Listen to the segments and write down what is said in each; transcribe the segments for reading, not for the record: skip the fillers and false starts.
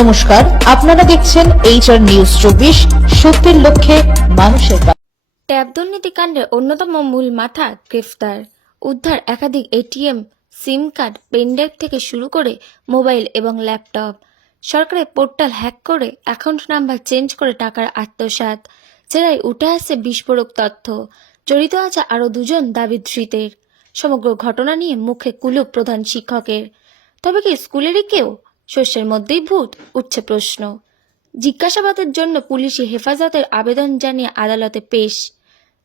নমস্কার, আপনারা দেখছেন HR নিউজ 24, সত্যের লক্ষ্যে মানুষের পাশে। ট্যাব দুর্নীতিকাণ্ডের অন্যতম মূল মাথা গ্রেফতার, উদ্ধার একাধিক ATM, সিম কার্ড, পেনড্রাইভ থেকে শুরু করে মোবাইল এবং ল্যাপটপ। সরকারের পোর্টাল হ্যাক করে অ্যাকাউন্ট নাম্বার চেঞ্জ করে টাকার আত্মসাৎ। জেরায় উঠে আসছে বিস্ফোরক তথ্য। জড়িত আছে আরও দুজন দাবি ধৃতের। সমগ্র ঘটনা নিয়ে মুখে কুলুপ প্রধান শিক্ষকের। তবে কি স্কুলেরই কেউ? শস্যের মধ্যেই ভূত, উঠছে প্রশ্ন। জিজ্ঞাসাবাদের জন্য পুলিশি হেফাজতের আবেদন জানিয়ে আদালতে পেশ।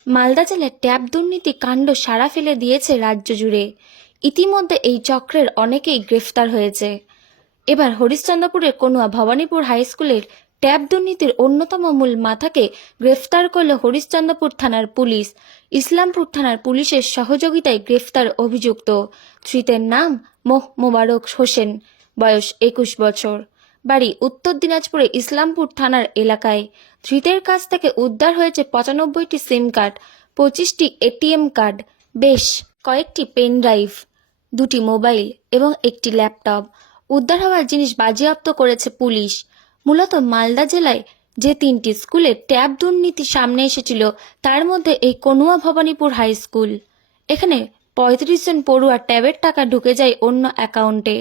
মালদা জেলায় ট্যাব দুর্নীতি কাণ্ড সাড়া ফেলে দিয়েছে রাজ্য জুড়ে। ইতিমধ্যে এই চক্রের অনেকেই গ্রেফতার হয়েছে। এবার হরিশ্চন্দ্রপুরের কনুয়া ভবানীপুর হাই স্কুলের ট্যাব দুর্নীতির অন্যতম মূল মাথাকে গ্রেফতার করল হরিশ্চন্দ্রপুর থানার পুলিশ। ইসলামপুর থানার পুলিশের সহযোগিতায় গ্রেফতার অভিযুক্ত। ধৃতের নাম মোবারক হোসেন, বয়স 21 বছর, বাড়ি উত্তর দিনাজপুরে ইসলামপুর থানার এলাকায়। ধৃতের কাছ থেকে উদ্ধার হয়েছে 95টি সিম কার্ড, 25টি ATM কার্ড, বেশ কয়েকটি পেন ড্রাইভ, 2টি মোবাইল এবং একটি ল্যাপটপ। উদ্ধার হওয়ার জিনিস বাজেয়াপ্ত করেছে পুলিশ। মূলত মালদা জেলায় যে 3টি স্কুলে ট্যাব দুর্নীতি সামনে এসেছিল তার মধ্যে এই কনুয়া ভবানীপুর হাই স্কুল। এখানে 35 জন পড়ুয়া ট্যাবের টাকা ঢুকে যায় অন্য অ্যাকাউন্টে।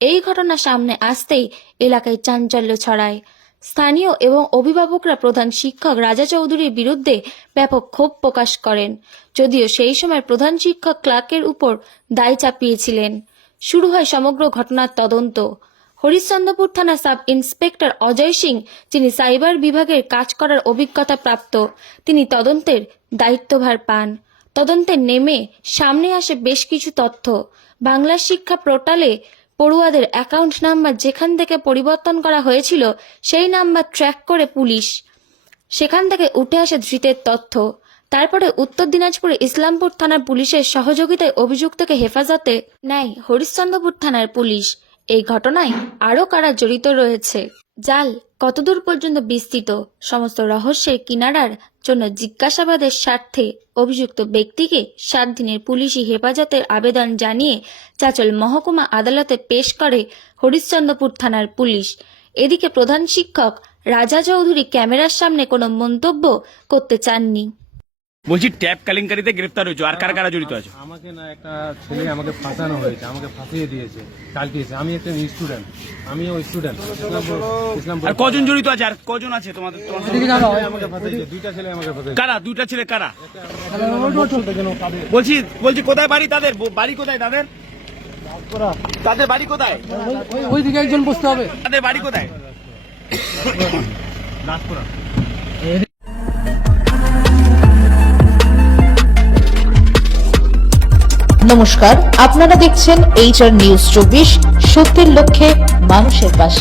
এই ঘটনা সামনে আসতেই এলাকায় চাঞ্চল্য ছড়ায়। স্থানীয় এবং অভিভাবকরা প্রধান শিক্ষক রাজা চৌধুরীর বিরুদ্ধে ব্যাপক ক্ষোভ প্রকাশ করেন, যদিও সেই সময় প্রধান শিক্ষক ক্লার্কের উপর দায় চাপিয়েছিলেন। শুরু হয় সমগ্র ঘটনার তদন্ত। হরিশ্চন্দ্রপুর থানা সাব ইন্সপেক্টর অজয় সিং, যিনি সাইবার বিভাগের কাজ করার অভিজ্ঞতা প্রাপ্ত, তিনি তদন্তের দায়িত্বভার পান। তদন্তে নেমে সামনে আসে বেশ কিছু তথ্য। বাংলা শিক্ষা পোর্টালে পড়ুয়াদের অ্যাকাউন্ট নাম্বার যেখান থেকে পরিবর্তন করা হয়েছিল সেই নাম্বার ট্র্যাক করে পুলিশ। সেখান থেকে উঠে আসে ধৃতের তথ্য। তারপরে উত্তর দিনাজপুরে ইসলামপুর থানার পুলিশের সহযোগিতায় অভিযুক্তকে হেফাজতে নেয় হরিশ্চন্দ্রপুর থানার পুলিশ। এই ঘটনায় আরও কারা জড়িত রয়েছে, জাল কতদূর পর্যন্ত বিস্তৃত, সমস্ত রহস্যের কিনারার জন্য জিজ্ঞাসাবাদের স্বার্থে অভিযুক্ত ব্যক্তিকে 7 দিনের পুলিশি হেফাজতের আবেদন জানিয়ে চাঁচল মহকুমা আদালতে পেশ করে হরিশ্চন্দ্রপুর থানার পুলিশ। এদিকে প্রধান শিক্ষক রাজা চৌধুরী ক্যামেরার সামনে কোনো মন্তব্য করতে চাননি। বলছি ট্যাব কেলেঙ্কারিতে গ্রেফতার হয়েছে, আর কারা কারা জড়িত আছে? আমাকে না একটা ছেলে আমাকে ফাঁসানো হয়েছে, আমাকে ফাঁসিয়ে দিয়েছে, চালটিয়েছে। আমি একটা স্টুডেন্ট, আমিও স্টুডেন্ট। আর কজন জড়িত আছে? আর কজন আছে তোমাদের? আমাকে ফাঁসিয়েছে, 2টা ছেলে আমাকে ফাঁসিয়েছে। কারা? 2টা ছেলে কারা? বলছি কোথায় বাড়ি তাদের? বাড়ি কোথায় তাদের? তাদের বাড়ি কোথায়? ওই দিকে একজন বসতে হবে। তাদের বাড়ি কোথায়? দাসপুরা। নমস্কার, আপনারা দেখছেন HR নিউজ 24, সত্যের লক্ষ্যে মানুষের পাশে।